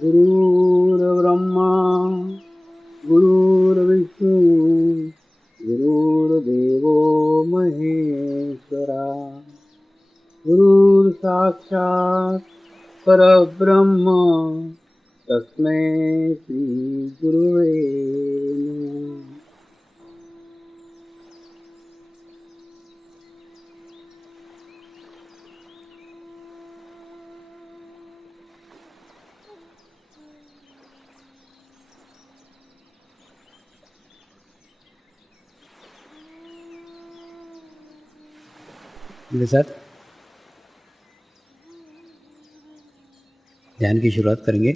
गुरुर्ब्रह्मा गुरुर्विष्णु गुरुर्देवो महेश्वरा गुरुर्साक्षात् परब्रह्म तस्मै श्री गुरुवे नमः। मेरे साथ ध्यान की शुरुआत करेंगे।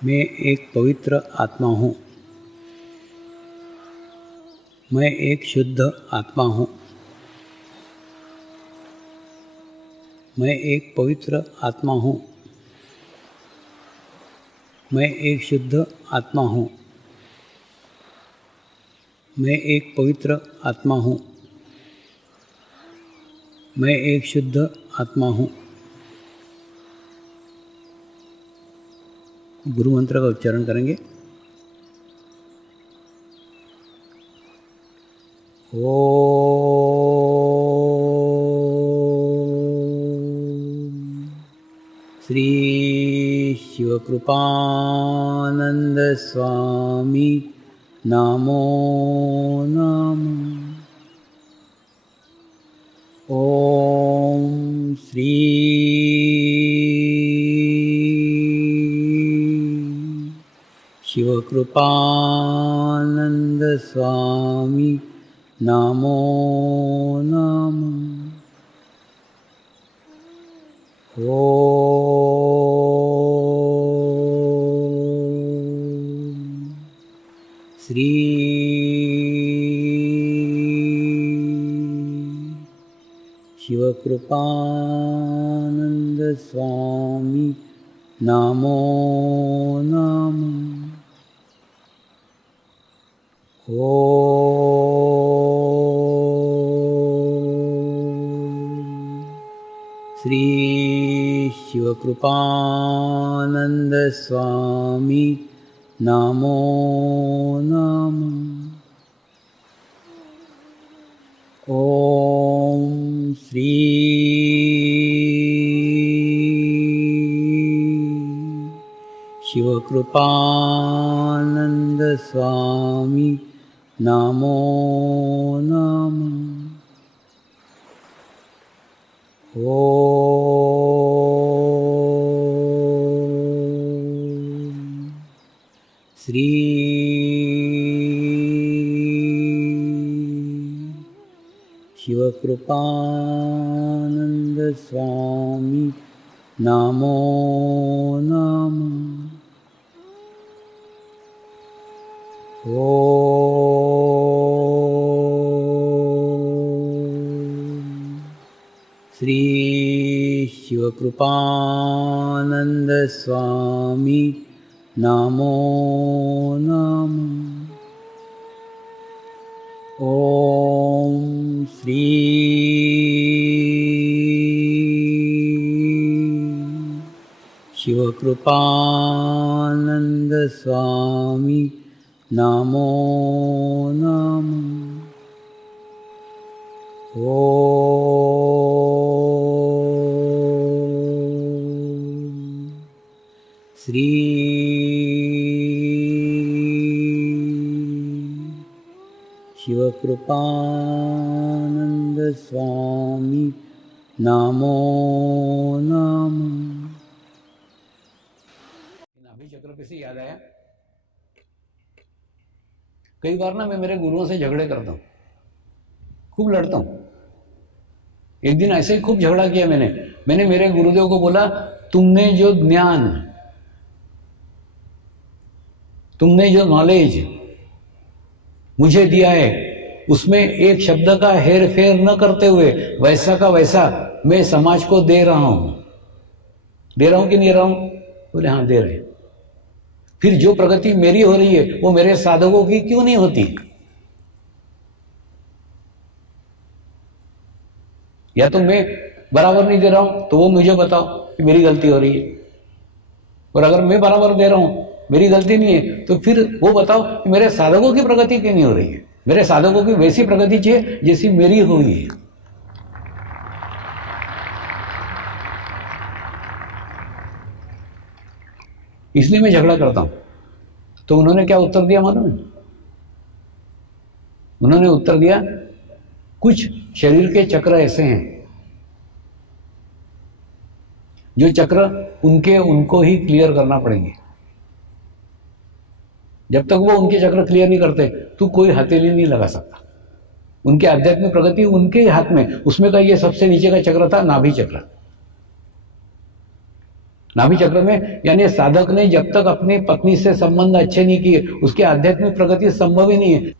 मैं एक पवित्र आत्मा हूँ। मैं एक शुद्ध आत्मा हूँ। मैं एक पवित्र आत्मा हूँ। मैं एक शुद्ध आत्मा हूँ। मैं एक पवित्र आत्मा हूँ। मैं एक शुद्ध आत्मा हूँ। गुरु मंत्र का उच्चारण करेंगे। ओम श्री शिवकृपानंद स्वामी नमो नमः। ओम श्री शिवकृपानंद स्वामी नमो नमः। ओम श्री शिवकृपानंद स्वामी नमो नमः। ओम श्री शिवकृपानंद स्वामी नमो नमः। ओम श्री शिवकृपानंद स्वामी नमो नमः। ओम श्री शिवकृपानंद स्वामी नमो नमः। ओम श्री शिवकृपानंद स्वामी नमो नमः। ओम श्री शिवकृपानंद स्वामी नमो नमः। ओम श्री शिवकृपानंद स्वामी नमो नमः। नाभि चक्र पे से याद आया, कई बार ना मैं मेरे गुरुओं से झगड़े करता हूँ, खूब लड़ता हूँ। एक दिन ऐसे ही खूब झगड़ा किया मैंने मेरे गुरुदेव को बोला, तुमने जो ज्ञान, तुमने जो नॉलेज मुझे दिया है, उसमें एक शब्द का हेर फेर न करते हुए वैसा का वैसा मैं समाज को दे रहा हूं। दे रहा हूं कि नहीं रहा हूं? बोले हाँ दे रहे। फिर जो प्रगति मेरी हो रही है वो मेरे साधकों की क्यों नहीं होती? या तो मैं बराबर नहीं दे रहा हूं तो वो मुझे बताओ कि मेरी गलती हो रही है, और अगर मैं बराबर दे रहा हूं, मेरी गलती नहीं है, तो फिर वो बताओ कि मेरे साधकों की प्रगति क्यों नहीं हो रही है। मेरे साधकों की वैसी प्रगति चाहिए जैसी मेरी हुई है। इसलिए मैं झगड़ा करता हूं। तो उन्होंने क्या उत्तर दिया मालूम है? उन्होंने उत्तर दिया, कुछ शरीर के चक्र ऐसे हैं जो चक्र उनको ही क्लियर करना पड़ेंगे। जब तक वो उनके चक्र क्लियर नहीं करते तो कोई हथेली नहीं लगा सकता। उनकी आध्यात्मिक प्रगति उनके ही हाथ में। उसमें का ये सबसे नीचे का चक्र था नाभि चक्र। नाभि चक्र में यानी साधक ने जब तक अपनी पत्नी से संबंध अच्छे नहीं किए उसकी आध्यात्मिक प्रगति संभव ही नहीं है।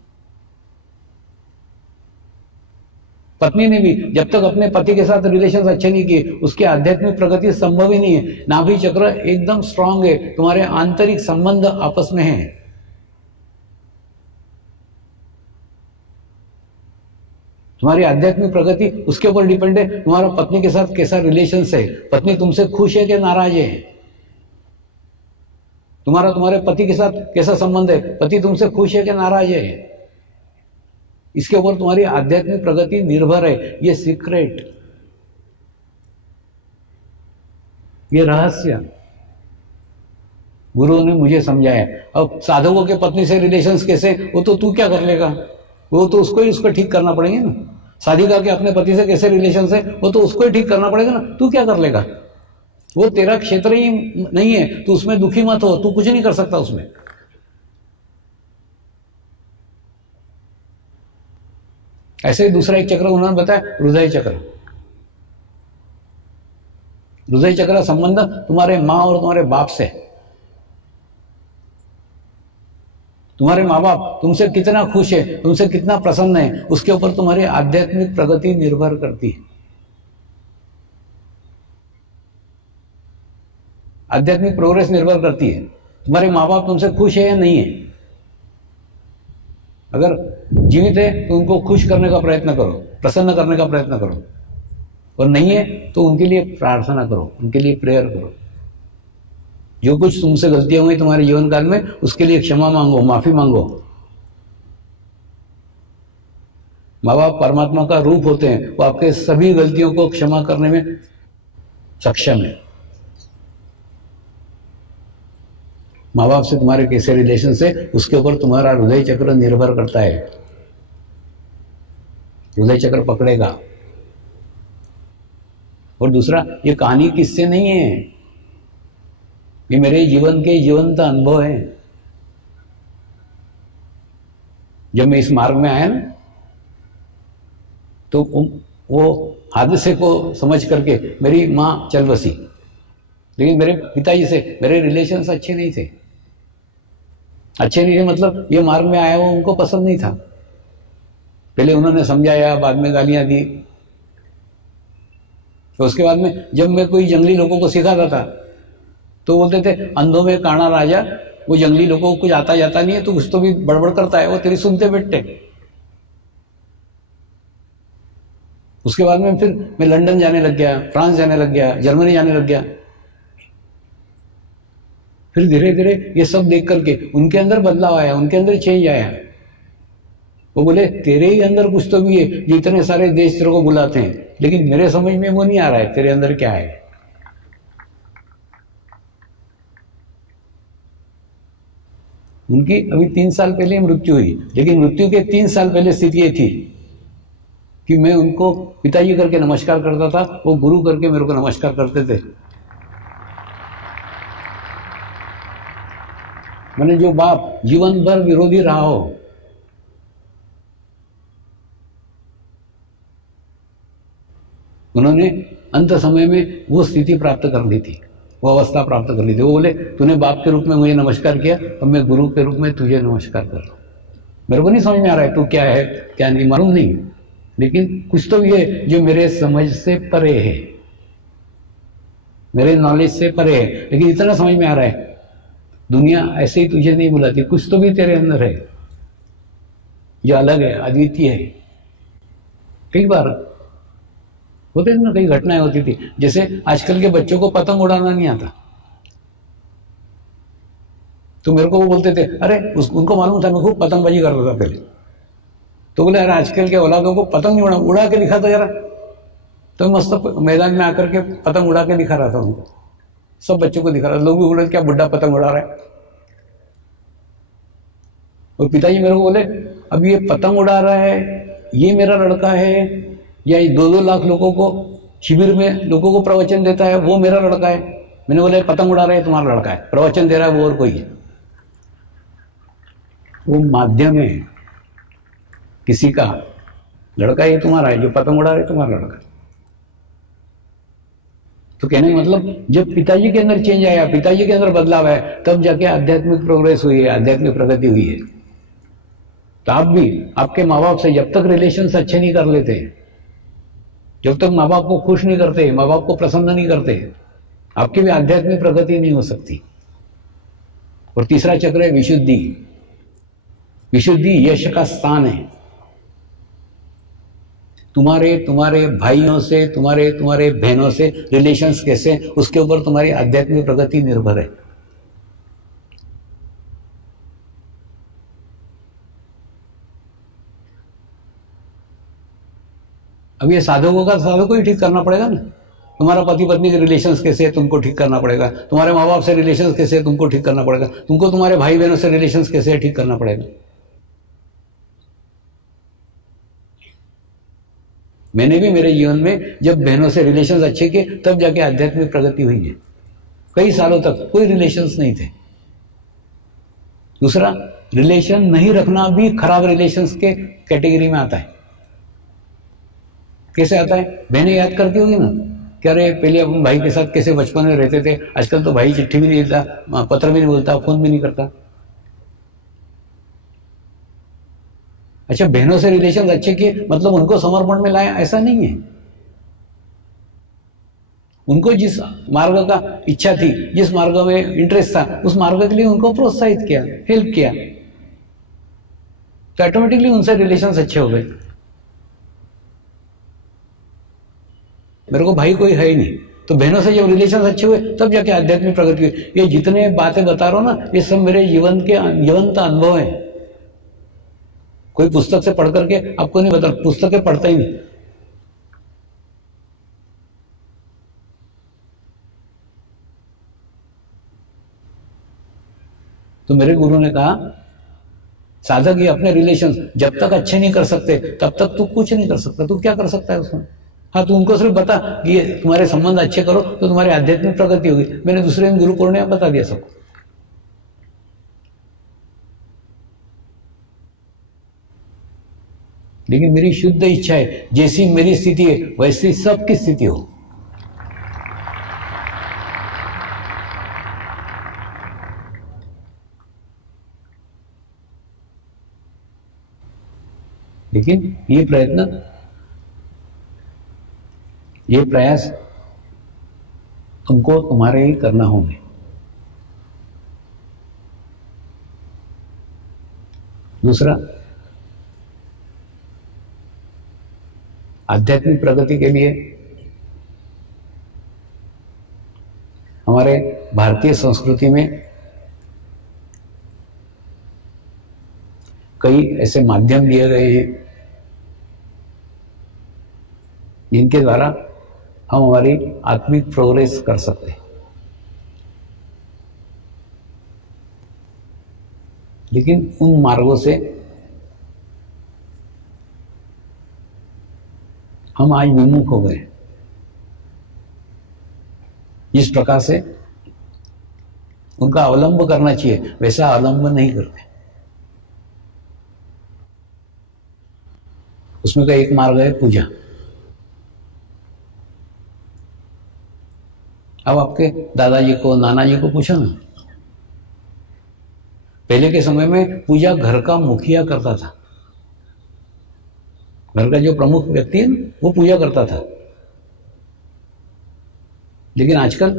पत्नी ने भी जब तक अपने पति के साथ रिलेशन अच्छे नहीं किए उसकी आध्यात्मिक प्रगति संभव ही नहीं है। नाभि चक्र एकदम स्ट्रांग है, तुम्हारे आंतरिक संबंध आपस में है। तुम्हारी आध्यात्मिक प्रगति उसके ऊपर डिपेंड है, तुम्हारा पत्नी के साथ कैसा रिलेशन है, पत्नी तुमसे खुश है कि नाराज है, तुम्हारे पति के साथ कैसा संबंध है, पति तुमसे खुश है कि नाराज है, इसके ऊपर तुम्हारी आध्यात्मिक प्रगति निर्भर है। ये सीक्रेट, ये रहस्य गुरुओं ने मुझे समझाया। अब साधकों के पत्नी से रिलेशंस कैसे, वो तो तू क्या कर लेगा, वो तो उसको ठीक करना पड़ेंगे ना। साधिका के अपने पति से कैसे रिलेशन है वो तो उसको ही ठीक करना पड़ेगा ना, तू क्या कर लेगा, वो तेरा क्षेत्र ही नहीं है, तू उसमें दुखी मत हो, तू कुछ नहीं कर सकता उसमें। ऐसे ही दूसरा एक चक्र उन्होंने बताया, हृदय चक्र। हृदय चक्र का संबंध तुम्हारे माँ और तुम्हारे बाप से। तुम्हारे माँ बाप तुमसे कितना खुश है, तुमसे कितना प्रसन्न है, उसके ऊपर तुम्हारी आध्यात्मिक प्रगति निर्भर करती है। आध्यात्मिक प्रोग्रेस निर्भर करती है तुम्हारे माँ बाप तुमसे खुश है या नहीं है। अगर जीवित है तो उनको खुश करने का प्रयत्न करो, प्रसन्न करने का प्रयत्न करो, और नहीं है तो उनके लिए प्रार्थना करो, उनके लिए प्रेयर करो। जो कुछ तुमसे गलतियां हुई तुम्हारे जीवन काल में उसके लिए क्षमा मांगो, माफी मांगो। माँ बाप परमात्मा का रूप होते हैं, वो आपके सभी गलतियों को क्षमा करने में सक्षम है। माँ बाप से तुम्हारे कैसे रिलेशन से उसके ऊपर तुम्हारा हृदय चक्र निर्भर करता है। हृदय चक्र पकड़ेगा। और दूसरा, ये कहानी किससे नहीं है, ये मेरे जीवन के जीवंत अनुभव है। जब मैं इस मार्ग में आया ना तो वो हादसे को समझ करके मेरी माँ चल बसी, लेकिन मेरे पिताजी से मेरे रिलेशंस अच्छे नहीं थे। अच्छे नहीं थे मतलब ये मार्ग में आया वो उनको पसंद नहीं था। पहले उन्होंने समझाया, बाद में गालियां दी। तो उसके बाद में जब मैं कोई जंगली लोगों को सिखाता था तो बोलते थे, अंधों में काना राजा, वो जंगली लोगों को कुछ आता जाता नहीं है, तो कुछ तो भी बड़बड़ करता है, वो तेरी सुनते बैठते। उसके बाद में फिर मैं लंदन जाने लग गया, फ्रांस जाने लग गया, जर्मनी जाने लग गया। फिर धीरे धीरे ये सब देख करके उनके अंदर बदलाव आया, उनके अंदर चेंज आया। वो बोले, तेरे ही अंदर कुछ तो भी है जो इतने सारे देश तेरे को बुलाते हैं, लेकिन मेरे समझ में वो नहीं आ रहा है तेरे अंदर क्या है। उनकी अभी 3 साल पहले मृत्यु हुई, लेकिन मृत्यु के 3 साल पहले स्थिति ये थी कि मैं उनको पिताजी करके नमस्कार करता था, वो गुरु करके मेरे को नमस्कार करते थे। मैंने जो बाप जीवन भर विरोधी रहा हो, उन्होंने अंत समय में वो स्थिति प्राप्त कर ली थी, वो अवस्था प्राप्त कर ली थी। वो बोले, तूने बाप के रूप में मुझे नमस्कार किया, अब मैं गुरु के रूप में तुझे नमस्कार कर रहा हूं। मेरे को नहीं समझ में आ रहा है तू क्या है क्या नहीं, मालूम नहीं, लेकिन कुछ तो ये है जो मेरे समझ से परे है, मेरे नॉलेज से परे है। लेकिन इतना समझ में आ रहा है, दुनिया ऐसे ही तुझे नहीं बुलाती, कुछ तो भी तेरे अंदर है जो अलग है, अद्वितीय है। कई बार होते थे ना, कई घटनाएं होती थी। जैसे आजकल के बच्चों को पतंग उड़ाना नहीं आता, तो मेरे को वो बोलते थे, अरे उनको मालूम था मैं खूब पतंगबाजी करता था पहले, तो बोले अरे आजकल के औलादों को पतंग नहीं उड़ा के दिखा था जरा। तो मस्त मैदान में आकर के पतंग उड़ा के दिखा रहा था उनको, सब बच्चों को दिखा रहा था। लोग भी बोले क्या बुढ़ा पतंग उड़ा रहा है। और पिताजी मेरे को बोले अब ये पतंग उड़ा रहा है, ये मेरा लड़का है, या ये 2-2 लाख लोगों को शिविर में लोगों को प्रवचन देता है, वो मेरा लड़का है। मैंने बोला पतंग उड़ा रहा है तुम्हारा लड़का है, प्रवचन दे रहा है वो और कोई है। वो माध्यम है, किसी का लड़का ये तुम्हारा है, जो पतंग उड़ा रहा है तुम्हारा लड़का है। तो कहने का मतलब जब पिताजी के अंदर चेंज आया, पिताजी के अंदर बदलाव है, तब जाके आध्यात्मिक प्रोग्रेस हुई है, आध्यात्मिक प्रगति हुई है। तो आप भी आपके माँ बाप से जब तक रिलेशंस अच्छे नहीं कर लेते, जब तक माँ बाप को खुश नहीं करते, माँ बाप को प्रसन्न नहीं करते, आपकी भी आध्यात्मिक प्रगति नहीं हो सकती। और तीसरा चक्र है विशुद्धि। विशुद्धि यश का स्थान है। तुम्हारे भाइयों से, तुम्हारे बहनों से रिलेशंस कैसे, उसके ऊपर तुम्हारी आध्यात्मिक प्रगति निर्भर है। अब ये साधकों ही ठीक करना पड़ेगा ना। तुम्हारा पति पत्नी के रिलेशंस कैसे है, तुमको ठीक करना पड़ेगा। तुम्हारे माँ बाप से रिलेशंस कैसे है, तुमको ठीक करना पड़ेगा। तुमको तुम्हारे भाई बहनों से रिलेशंस कैसे है, ठीक करना पड़ेगा। मैंने भी मेरे जीवन में जब बहनों से रिलेशंस अच्छे किए, तब जाके आध्यात्मिक प्रगति हुई है। कई सालों तक कोई रिलेशंस नहीं थे। दूसरा, रिलेशन नहीं रखना भी खराब रिलेशंस के कैटेगरी में आता है। कैसे आता है? बहनें याद करती होगी ना कि अरे पहले अपन भाई के साथ कैसे बचपन में रहते थे, आजकल तो भाई चिट्ठी भी नहीं देता, पत्र भी नहीं बोलता, फोन भी नहीं करता। अच्छा, बहनों से रिलेशन अच्छे किए मतलब उनको समर्पण में लाया, ऐसा नहीं है। उनको जिस मार्ग का इच्छा थी, जिस मार्ग में इंटरेस्ट था, उस मार्ग के लिए उनको प्रोत्साहित किया, हेल्प किया, तो ऑटोमेटिकली उनसे रिलेशंस अच्छे हो गए। मेरे को भाई कोई है ही नहीं, तो बहनों से जब रिलेशंस अच्छे हुए तब जाके आध्यात्मिक प्रगति हुई। ये जितने बातें बता रहा हूं ना, ये सब मेरे जीवन के जीवंत अनुभव है। कोई पुस्तक से पढ़ करके आपको नहीं बता, पुस्तकें पढ़ता ही नहीं। तो मेरे गुरु ने कहा, साधक ये अपने रिलेशंस जब तक अच्छे नहीं कर सकते तब तक तू कुछ नहीं कर सकता। तू क्या कर सकता है उसमें? हाँ, तू उनको सिर्फ बता कि ये तुम्हारे संबंध अच्छे करो तो तुम्हारी आध्यात्मिक प्रगति होगी। मैंने दूसरे दिन गुरु पूर्णिमा बता दिया सबको। लेकिन मेरी शुद्ध इच्छा है, जैसी मेरी स्थिति है वैसी सबकी स्थिति हो। लेकिन ये प्रयास तुमको तुम्हारे ही करना होंगे। दूसरा, आध्यात्मिक प्रगति के लिए हमारे भारतीय संस्कृति में कई ऐसे माध्यम दिए गए हैं जिनके द्वारा हम हमारी आत्मिक प्रोग्रेस कर सकते हैं। लेकिन उन मार्गों से हम आज विमुख हो गए। जिस प्रकार से उनका अवलंब करना चाहिए वैसा अवलंब नहीं करते। उसमें का एक मार्ग है पूजा। अब आपके दादाजी को, नाना जी को पूछो ना, पहले के समय में पूजा घर का मुखिया करता था। घर का जो प्रमुख व्यक्ति है वो पूजा करता था। लेकिन आजकल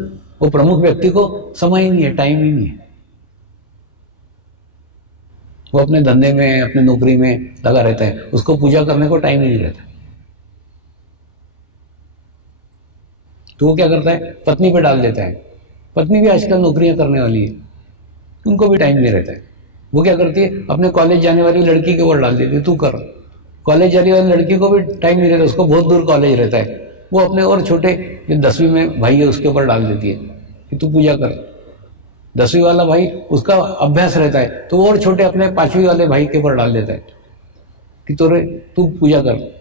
वो प्रमुख व्यक्ति को समय ही नहीं है, टाइम ही नहीं है। वो अपने धंधे में, अपने नौकरी में लगा रहता है, उसको पूजा करने को टाइम ही नहीं रहता। तो वो क्या करता है, पत्नी पे डाल देता है। पत्नी भी आजकल नौकरियां करने वाली है, उनको भी टाइम नहीं रहता है। वो क्या करती है, अपने कॉलेज जाने वाली लड़की के ऊपर डाल देती है, तू कर। कॉलेज जाने वाली लड़की को भी टाइम नहीं रहता, उसको बहुत दूर कॉलेज रहता है, वो अपने और छोटे जो 10वीं में भाई है उसके ऊपर डाल देती है कि तू पूजा कर। 10वीं वाला भाई उसका अभ्यास रहता है, तो वो और छोटे अपने 5वीं वाले भाई के ऊपर डाल देता है कि तू पूजा कर।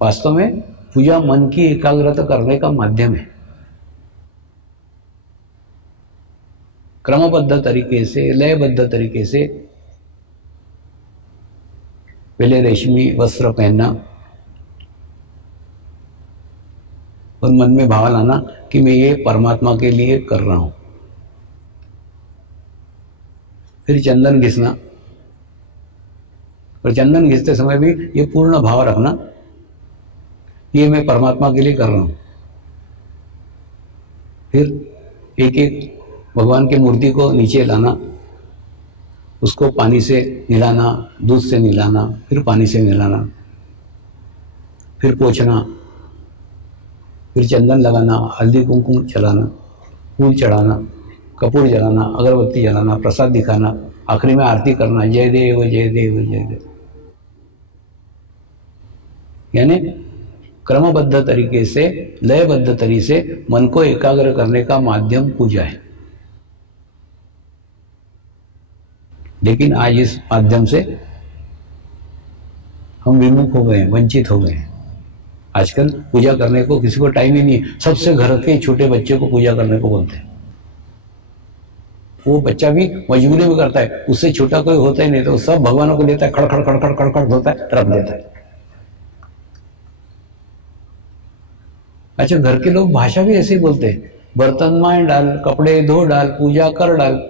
वास्तव में पूजा मन की एकाग्रता करने का माध्यम है। क्रमबद्ध तरीके से, लयबद्ध तरीके से पहले रेशमी वस्त्र पहनना और मन में भाव लाना कि मैं ये परमात्मा के लिए कर रहा हूं। फिर चंदन घिसना, और चंदन घिसते समय भी ये पूर्ण भाव रखना, ये मैं परमात्मा के लिए कर रहा हूं। फिर एक एक भगवान की मूर्ति को नीचे लाना, उसको पानी से नहलाना, दूध से नहलाना, फिर पानी से नहलाना, फिर पोंछना, फिर चंदन लगाना, हल्दी कुमकुम चलाना, फूल चढ़ाना, कपूर जलाना, अगरबत्ती जलाना, प्रसाद दिखाना, आखिरी में आरती करना, जय देव जय देव जय देव। यानी क्रमबद्ध तरीके से, लयबद्ध तरीके से मन को एकाग्र करने का माध्यम पूजा है। लेकिन आज इस माध्यम से हम विमुख हो गए हैं, वंचित हो गए हैं। आजकल पूजा करने को किसी को टाइम ही नहीं है। सबसे घर के छोटे बच्चे को पूजा करने को बोलते हैं। वो बच्चा भी मजबूरी में करता है, उससे छोटा कोई होता ही नहीं, तो सब भगवानों को लेता है, खड़खड़ खड़खड़ खड़खड़ होता है, रख देता है। अच्छा, घर के लोग भाषा भी ऐसे ही बोलते हैं, बर्तन मांज डाल, कपड़े धो डाल, पूजा कर डाल।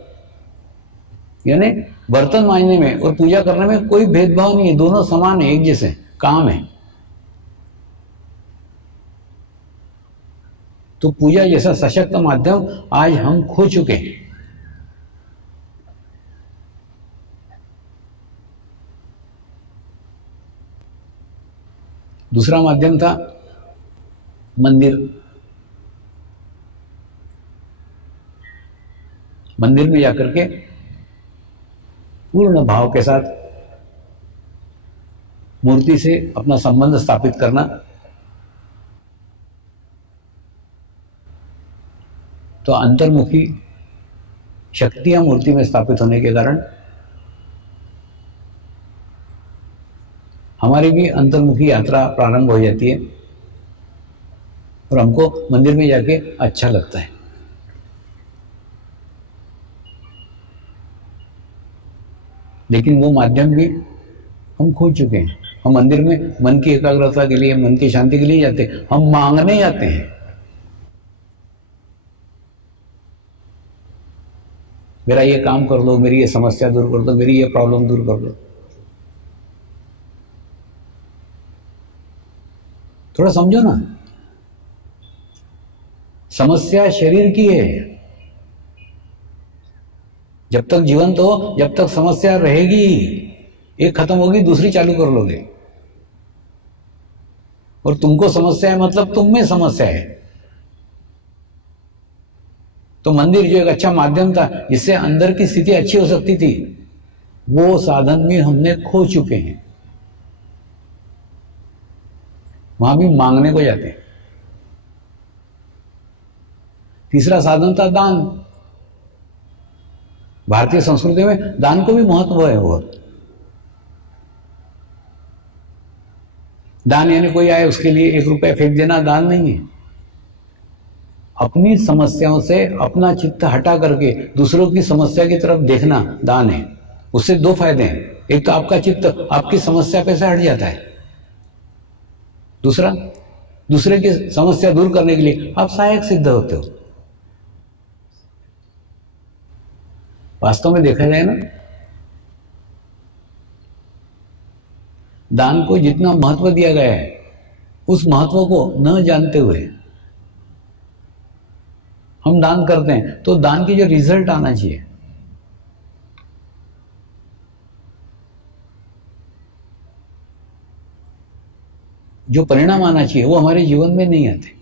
यानी बर्तन मांजने में और पूजा करने में कोई भेदभाव नहीं है, दोनों समान है, एक जैसे काम है। तो पूजा जैसा सशक्त माध्यम आज हम खो चुके हैं। दूसरा माध्यम था मंदिर। मंदिर में जाकर के पूर्ण भाव के साथ मूर्ति से अपना संबंध स्थापित करना। तो अंतर्मुखी शक्तियां मूर्ति में स्थापित होने के कारण हमारी भी अंतर्मुखी यात्रा प्रारंभ हो जाती है और हमको मंदिर में जाके अच्छा लगता है। लेकिन वो माध्यम भी हम खो चुके हैं। हम मंदिर में मन की एकाग्रता के लिए, मन की शांति के लिए जाते हैं, हम मांगने जाते हैं। मेरा ये काम कर दो, मेरी ये समस्या दूर कर दो, मेरी ये प्रॉब्लम दूर कर दो। थोड़ा समझो ना, समस्या शरीर की है। जब तक जीवंत हो, जब तक समस्या रहेगी, एक खत्म होगी दूसरी चालू कर लोगे। और तुमको समस्या है मतलब तुम में समस्या है। तो मंदिर जो एक अच्छा माध्यम था जिससे अंदर की स्थिति अच्छी हो सकती थी, वो साधन भी हमने खो चुके हैं। वहां भी मांगने को जाते हैं। तीसरा साधन था दान। भारतीय संस्कृति में दान को भी महत्व है बहुत। दान यानी कोई आए उसके लिए 1 रुपया फेंक देना दान नहीं है। अपनी समस्याओं से अपना चित्त हटा करके दूसरों की समस्या की तरफ देखना दान है। उससे 2 फायदे हैं। एक तो आपका चित्त आपकी समस्या पे से हट जाता है, दूसरा दूसरे की समस्या दूर करने के लिए आप सहायक सिद्ध होते हो। वास्तव में देखा जाए ना, दान को जितना महत्व दिया गया है, उस महत्व को न जानते हुए हम दान करते हैं, तो दान की जो रिजल्ट आना चाहिए, जो परिणाम आना चाहिए वो हमारे जीवन में नहीं आते।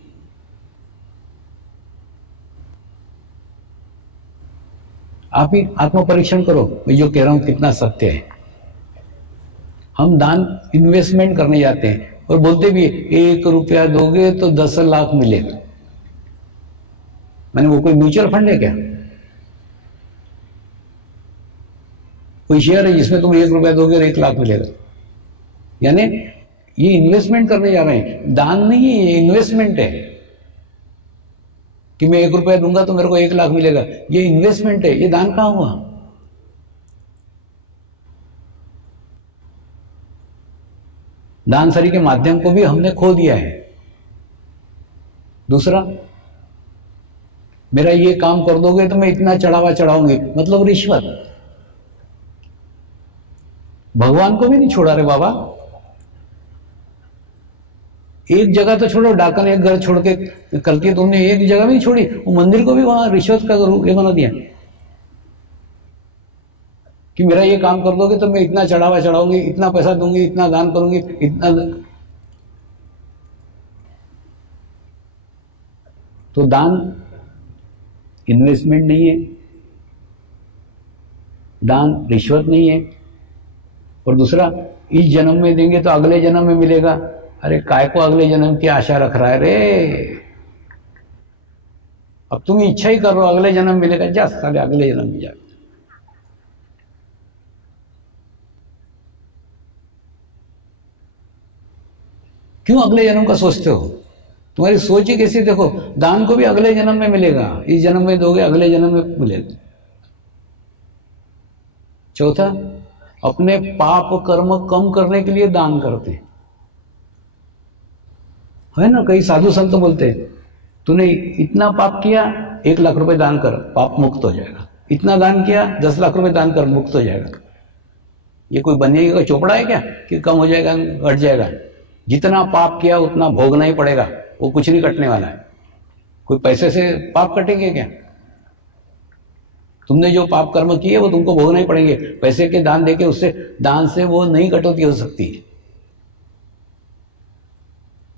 आप ही आत्म परीक्षण करो, मैं जो कह रहा हूं कितना सत्य है। हम दान इन्वेस्टमेंट करने जाते हैं और बोलते भी 1 रुपया दोगे तो 10 लाख मिलेगा। मैंने वो कोई म्यूचुअल फंड है क्या? कोई शेयर है जिसमें तुम 1 रुपया दोगे और 1 लाख मिलेगा? यानी ये इन्वेस्टमेंट करने जा रहे हैं, दान नहीं है, ये इन्वेस्टमेंट है कि मैं 1 रुपया दूंगा तो मेरे को 1 लाख मिलेगा। ये इन्वेस्टमेंट है, ये दान कहां हुआ? दानसरी के माध्यम को भी हमने खो दिया है। दूसरा, मेरा ये काम कर दोगे तो मैं इतना चढ़ावा चढ़ाऊंगी, मतलब रिश्वत। भगवान को भी नहीं छोड़ा रे बाबा। एक जगह तो छोड़ो, डाकन एक घर छोड़ के करती है, तुमने एक जगह भी नहीं छोड़ी, वो मंदिर को भी वहां रिश्वत का ये बना दिया कि मेरा ये काम कर दोगे तो मैं इतना चढ़ावा चढ़ाऊंगी, इतना पैसा दूंगी, इतना दान करूंगी, इतना। तो दान इन्वेस्टमेंट नहीं है, दान रिश्वत नहीं है। और दूसरा, इस जन्म में देंगे तो अगले जन्म में मिलेगा। अरे काय को अगले जन्म की आशा रख रहा है रे? अब तुम इच्छा ही कर रहे हो अगले जन्म मिलेगा, जा साले अगले जन्म में जा। क्यों अगले जन्म का सोचते हो? तुम्हारी सोच ही कैसी? देखो, दान को भी अगले जन्म में मिलेगा, इस जन्म में दोगे अगले जन्म में मिलेगा। चौथा, अपने पाप कर्म कम करने के लिए दान करते है ना। कई साधु संत बोलते हैं, तूने इतना पाप किया 1 लाख रुपए दान कर, पाप मुक्त हो जाएगा। इतना दान किया 10 लाख रुपए दान कर, मुक्त हो जाएगा। ये कोई बनेगा का चोपड़ा है क्या कि कम हो जाएगा, घट जाएगा? जितना पाप किया उतना भोगना ही पड़ेगा, वो कुछ नहीं कटने वाला है। कोई पैसे से पाप कटेंगे क्या? तुमने जो पाप कर्म किए वो तुमको भोगना ही पड़ेंगे। पैसे के दान देके उससे दान से वो नहीं कटौती हो सकती।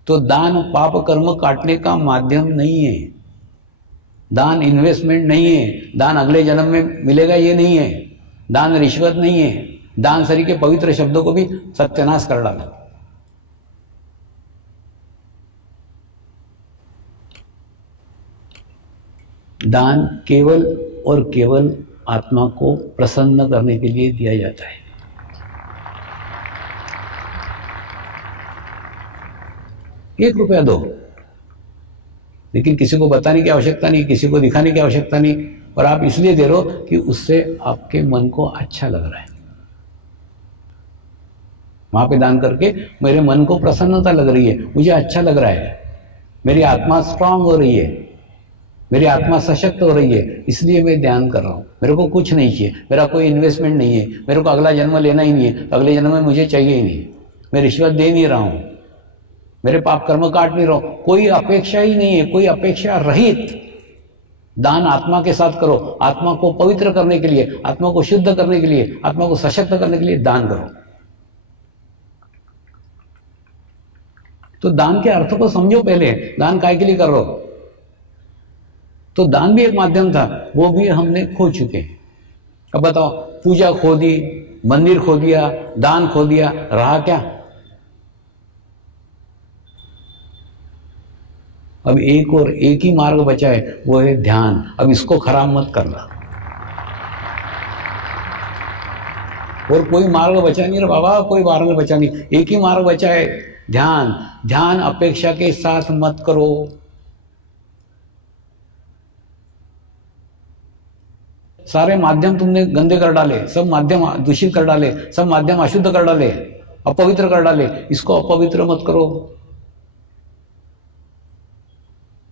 तो दान पाप कर्म काटने का माध्यम नहीं है, दान इन्वेस्टमेंट नहीं है, दान अगले जन्म में मिलेगा ये नहीं है, दान रिश्वत नहीं है। दान सरी के पवित्र शब्दों को भी सत्यानाश कर डाला। दान केवल और केवल आत्मा को प्रसन्न करने के लिए दिया जाता है। एक रुपया दो, लेकिन किसी को बताने की आवश्यकता नहीं, किसी को दिखाने की आवश्यकता नहीं, और आप इसलिए दे रहे हो कि उससे आपके मन को अच्छा लग रहा है। वहां पे दान करके मेरे मन को प्रसन्नता लग रही है, मुझे अच्छा लग रहा है, मेरी आत्मा स्ट्रांग हो रही है, मेरी आत्मा सशक्त हो रही है, इसलिए मैं ध्यान कर रहा हूं। मेरे को कुछ नहीं चाहिए, मेरा कोई इन्वेस्टमेंट नहीं है, मेरे को अगला जन्म लेना ही नहीं है, अगले जन्म में मुझे चाहिए ही नहीं, मैं रिश्वत दे नहीं रहा हूं, मेरे पाप कर्म काट नहीं रहा हूं, कोई अपेक्षा ही नहीं है, कोई अपेक्षा रहित दान आत्मा के साथ करो। आत्मा को पवित्र करने के लिए, आत्मा को शुद्ध करने के लिए, आत्मा को सशक्त करने के लिए दान करो। तो दान के अर्थ को समझो पहले, दान काय के लिए कर रहे हो। तो दान भी एक माध्यम था, वो भी हमने खो चुके हैं। अब बताओ, पूजा खो दी, मंदिर खो दिया, दान खो दिया, रहा क्या? अब एक ही मार्ग बचा है, वो है ध्यान। अब इसको खराब मत करना, और कोई मार्ग बचा नहीं रे बाबा, कोई मार्ग बचा नहीं, एक ही मार्ग बचा है, ध्यान। ध्यान अपेक्षा के साथ मत करो। सारे माध्यम तुमने गंदे कर डाले, सब माध्यम दूषित कर डाले, सब माध्यम अशुद्ध कर डाले, अपवित्र कर डाले, इसको अपवित्र मत करो।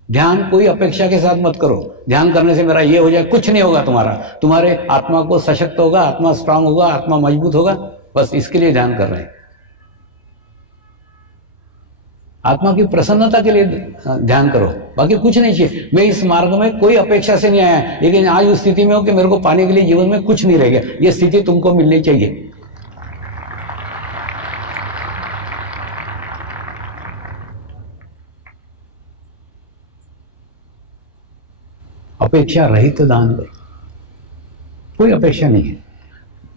ध्यान कोई अपेक्षा के साथ मत करो, ध्यान करने से मेरा ये हो जाए, कुछ नहीं होगा तुम्हारा। तुम्हारे आत्मा को सशक्त होगा, आत्मा स्ट्रांग होगा, आत्मा मजबूत होगा, बस इसके लिए ध्यान कर रहे हैं। आत्मा की प्रसन्नता के लिए ध्यान करो, बाकी कुछ नहीं चाहिए। मैं इस मार्ग में कोई अपेक्षा से नहीं आया, लेकिन आज उस स्थिति में हो कि मेरे को पाने के लिए जीवन में कुछ नहीं रह गया, ये स्थिति तुमको मिलनी चाहिए। अपेक्षा रहित दान करो, कोई अपेक्षा नहीं है।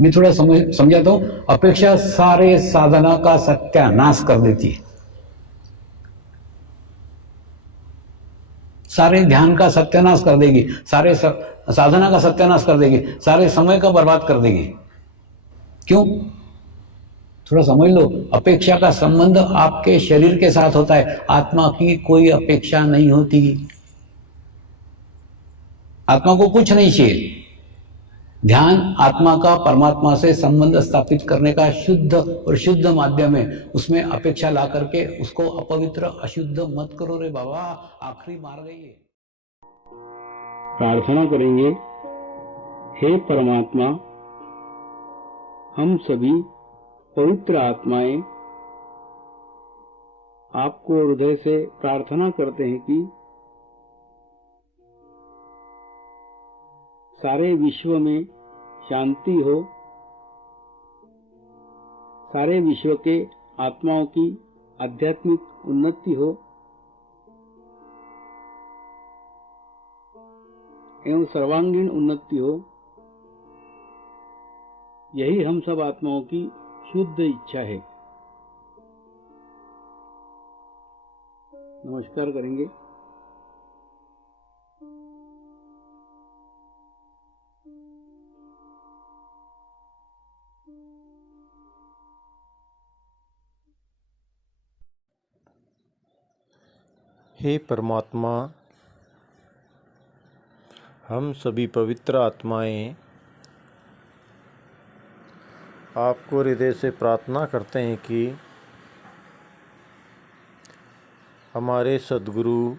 मैं थोड़ा समझाता हूं। अपेक्षा सारे साधना का सत्यानाश कर देती है, सारे ध्यान का सत्यानाश कर देगी, सारे साधना का सत्यानाश कर देगी, सारे समय का बर्बाद कर देगी। क्यों? थोड़ा समझ लो। अपेक्षा का संबंध आपके शरीर के साथ होता है, आत्मा की कोई अपेक्षा नहीं होती। आत्मा को कुछ नहीं चाहिए। ध्यान आत्मा का परमात्मा से संबंध स्थापित करने का शुद्ध और शुद्ध माध्यम है। उसमें अपेक्षा ला करके उसको अपवित्र अशुद्ध मत करो रे बाबा, आखिरी मार गई है। प्रार्थना करेंगे। हे परमात्मा, हम सभी पवित्र आत्माएं आपको हृदय से प्रार्थना करते हैं कि सारे विश्व में शांति हो, सारे विश्व के आत्माओं की आध्यात्मिक उन्नति हो एवं सर्वांगीण उन्नति हो। यही हम सब आत्माओं की शुद्ध इच्छा है। नमस्कार करेंगे। हे परमात्मा, हम सभी पवित्र आत्माएं आपको हृदय से प्रार्थना करते हैं कि हमारे सद्गुरु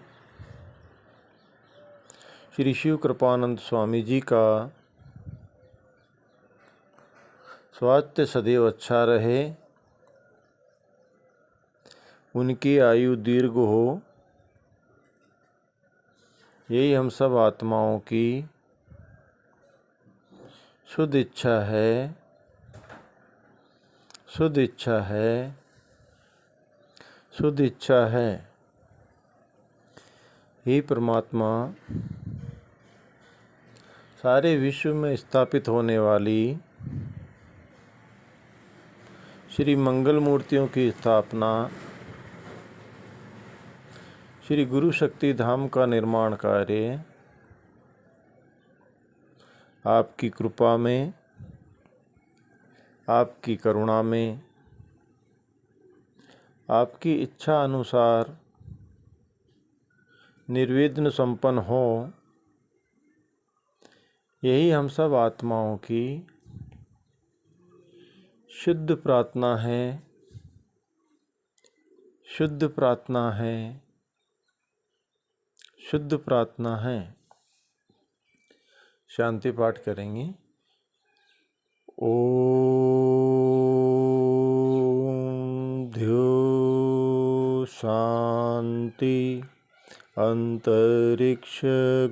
श्री शिव कृपानंद स्वामी जी का स्वास्थ्य सदैव अच्छा रहे, उनकी आयु दीर्घ हो, यही हम सब आत्माओं की शुद्ध इच्छा है, शुद्ध इच्छा है, शुद्ध इच्छा है। हे परमात्मा, सारे विश्व में स्थापित होने वाली श्री मंगल मूर्तियों की स्थापना, श्री गुरु शक्ति धाम का निर्माण कार्य आपकी कृपा में, आपकी करुणा में, आपकी इच्छा अनुसार निर्विघ्न संपन्न हो, यही हम सब आत्माओं की शुद्ध प्रार्थना है, शुद्ध प्रार्थना है, शुद्ध प्रार्थना है। शांति पाठ करेंगे। ओम ध्यो शांति अंतरिक्ष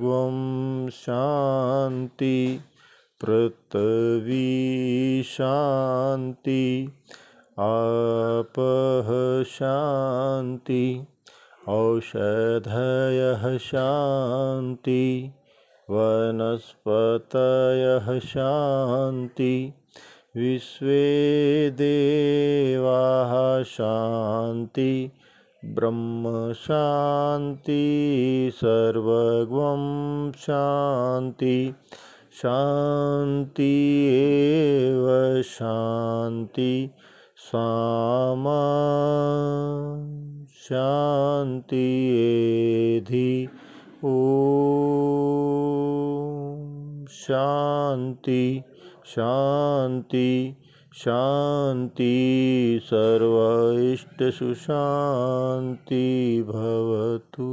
ग्वम शांति पृथ्वी शांति आपः शांति औषधयः शांति वनस्पतयः शांति विश्वे देवाः शांति ब्रह्म शांति सर्वगं शांति शांति एव शांति सामा शांति एधि ओम शांति शांति शांति सर्व इष्ट सुशांति भवतु।